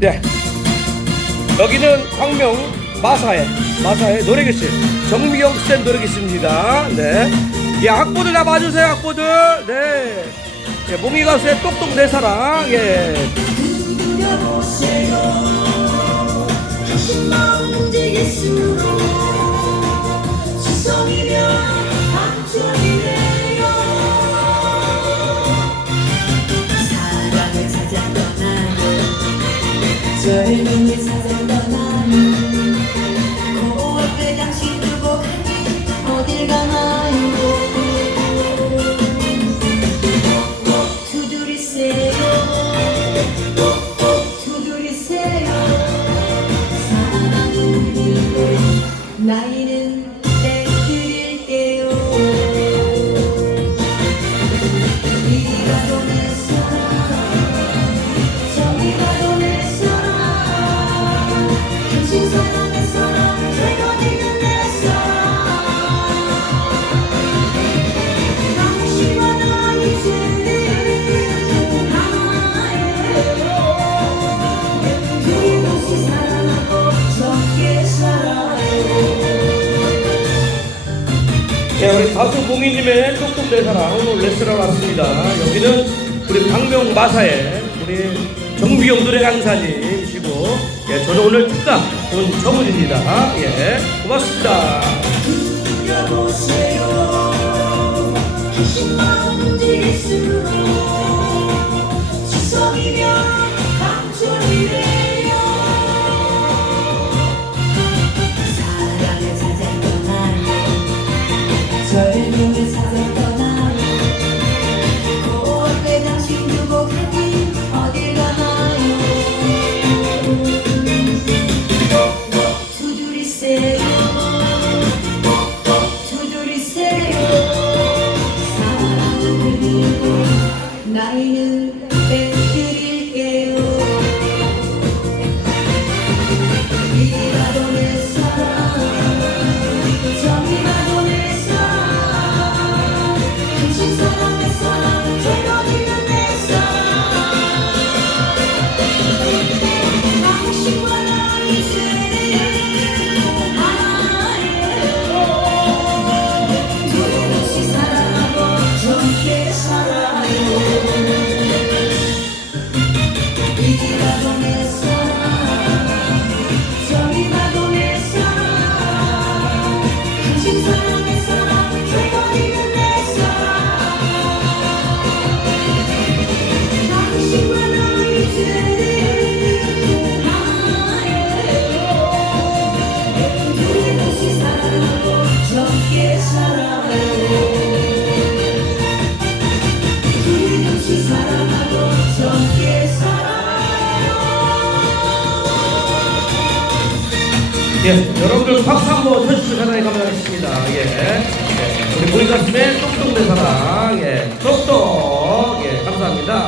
네. 여기는 광명 마사의 마사의 노래교실 정미영 쌤 노래교실입니다. 네. 예, 학부들 다 봐주세요, 학부들. 네. 예, 몸이 가수의 똑똑 내 사랑. 예. 당신 마음 움직일 수 젊음을 가수 봉희님의 내 사랑 오늘 레스토랑 왔습니다. 여기는 우리 광명 마사의 우리 정미영 노래 강사님이시고 예, 저는 오늘 특강 온 정훈입니다. 예, 고맙습니다. dahil 예, 여러분들 박수 한번 쳐주시면 대단히 감사하겠습니다. 예. 예, 우리 보리 가슴의 똑똑 내 사랑, 예, 똑똑, 예, 감사합니다.